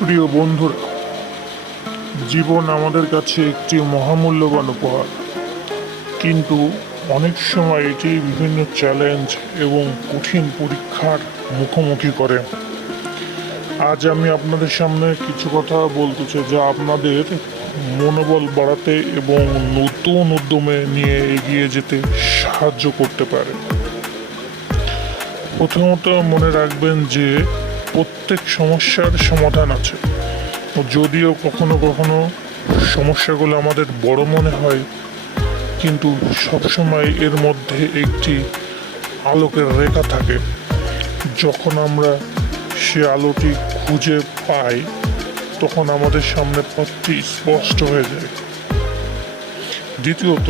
প্রিয় বন্ধুরা, জীবন আমাদের কাছে একটি মহামূল্যবান উপহার, কিন্তু অনেক সময় এটি বিভিন্ন চ্যালেঞ্জ এবং কঠিন পরীক্ষার মুখোমুখি করে। আজ আমি আপনাদের সামনে কিছু কথা বলতে চাই যা আপনাদের মনোবল বাড়াতে এবং নতুন উদ্যমে নিয়ে এগিয়ে যেতে সাহায্য করতে পারে। প্রথমত মনে রাখবেন যে প্রত্যেক সমস্যার সমাধান আছে। যদিও কখনো কখনো সমস্যাগুলো আমাদের বড় মনে হয়, কিন্তু সবসময় এর মধ্যে একটি আলোকের রেখা থাকে। যখন আমরা সে আলোটি খুঁজে পাই, তখন আমাদের সামনে পথটি স্পষ্ট হয়ে যায়। দ্বিতীয়ত,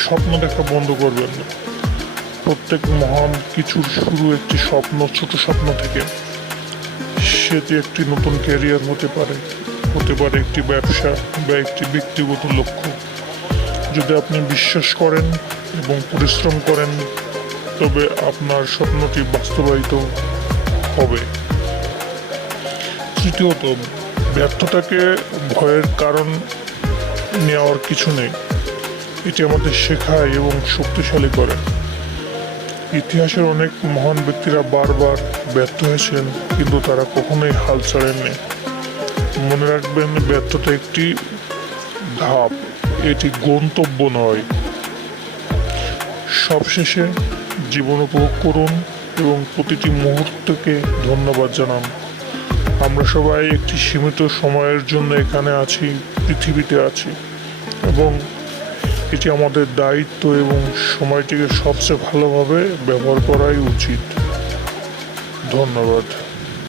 স্বপ্ন দেখা বন্ধ করবেন না। প্রত্যেক মহান কিছুর শুরু একটি স্বপ্ন, ছোট স্বপ্ন থেকে। সেটি একটি নতুন ক্যারিয়ার হতে পারে একটি ব্যবসা বা একটি ব্যক্তিগত লক্ষ্য। যদি আপনি বিশ্বাস করেন এবং পরিশ্রম করেন, তবে আপনার স্বপ্নটি বাস্তবায়িত হবে। তৃতীয়ত, ব্যর্থতাকে ভয়ের কারণ নেওয়ার কিছু নেই। এটি আমাদের শেখায় এবং শক্তিশালী করে। ইতিহাসের অনেক মহান ব্যক্তিরা বারবার ব্যর্থ হয়েছেন, কিন্তু তারা কখনোই হাল ছাড়েননি। মনে রাখবেন, ব্যর্থতা একটি ধাপ, এটি গন্তব্য নয়। সবশেষে জীবন উপভোগ করুন এবং প্রতিটি মুহূর্তকে ধন্যবাদ জানান। আমরা সবাই একটি সীমিত সময়ের জন্য এখানে আছি, পৃথিবীতে আছি, এবং এটি আমাদের দায়িত্ব এবং সময়টিকে সবচেয়ে ভালোভাবে ব্যবহার করাই উচিত। ধন্যবাদ।